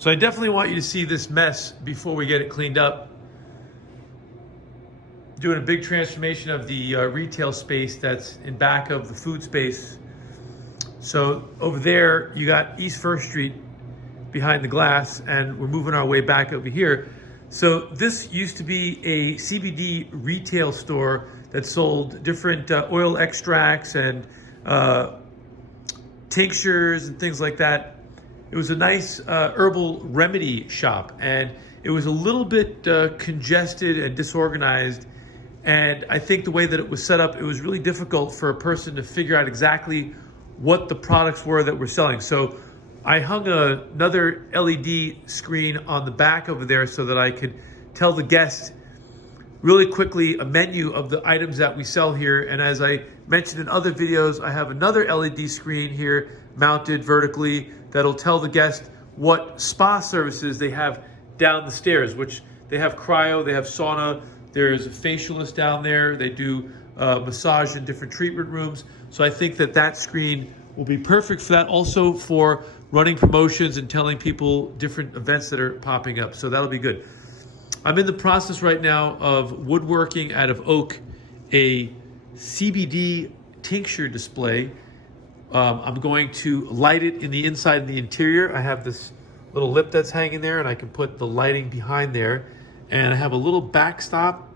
So I definitely want you to see this mess before we get it cleaned up. Doing a big transformation of the retail space that's in back of the food space. So over there, you got East First Street behind the glass, and we're moving our way back over here. So this used to be a CBD retail store that sold different oil extracts and tinctures and things like that. It was a nice herbal remedy shop, and it was a little bit congested and disorganized. And I think the way that it was set up, it was really difficult for a person to figure out exactly what the products were that we're selling. So I hung another LED screen on the back over there so that I could tell the guests really quickly a menu of the items that we sell here. And as I mentioned in other videos, I have another LED screen here mounted vertically that'll tell the guest what spa services they have down the stairs, which they have cryo, they have sauna, there's a facialist down there, they do massage in different treatment rooms. So I think that that screen will be perfect for that, also for running promotions and telling people different events that are popping up. So that'll be good. I'm in the process right now of woodworking out of oak a CBD tincture display. I'm going to light it in the inside and the interior. I have this little lip that's hanging there, and I can put the lighting behind there. And I have a little backstop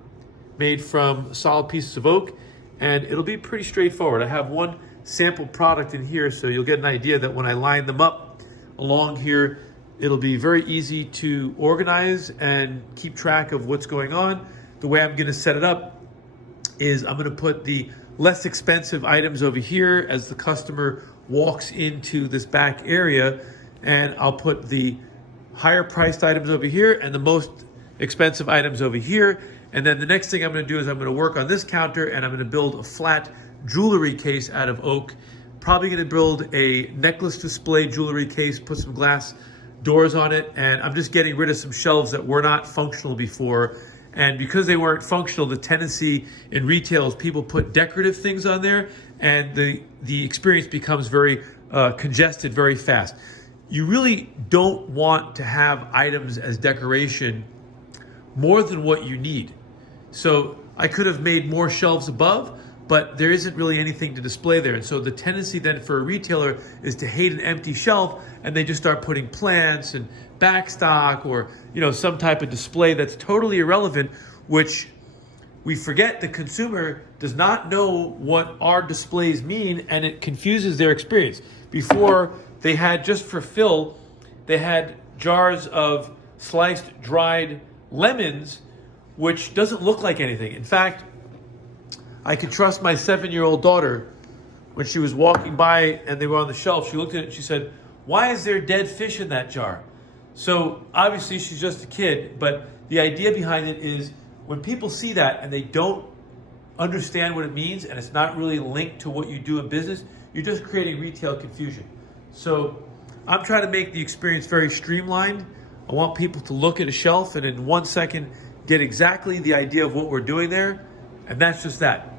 made from solid pieces of oak, and it'll be pretty straightforward. I have one sample product in here, so you'll get an idea that when I line them up along here, it'll be very easy to organize and keep track of what's going on. The way I'm gonna set it up is I'm gonna put the less expensive items over here as the customer walks into this back area, and I'll put the higher priced items over here and the most expensive items over here. And then the next thing I'm gonna do is I'm gonna work on this counter, and I'm gonna build a flat jewelry case out of oak. Probably gonna build a necklace display jewelry case, put some glass doors on it, and I'm just getting rid of some shelves that were not functional before. And because they weren't functional, the tendency in retail is people put decorative things on there, and the experience becomes very congested very fast. You really don't want to have items as decoration more than what you need. So I could have made more shelves above, but there isn't really anything to display there. And so the tendency then for a retailer is to hate an empty shelf, and they just start putting plants and backstock or some type of display that's totally irrelevant, which we forget the consumer does not know what our displays mean, and it confuses their experience. Before, they had, just for fill, they had jars of sliced dried lemons, which doesn't look like anything. In fact, I could trust my 7-year-old daughter. When she was walking by and they were on the shelf, she looked at it and she said, "Why is there dead fish in that jar?" So obviously she's just a kid, but the idea behind it is when people see that and they don't understand what it means, and it's not really linked to what you do in business, you're just creating retail confusion. So I'm trying to make the experience very streamlined. I want people to look at a shelf and in 1 second get exactly the idea of what we're doing there, and that's just that.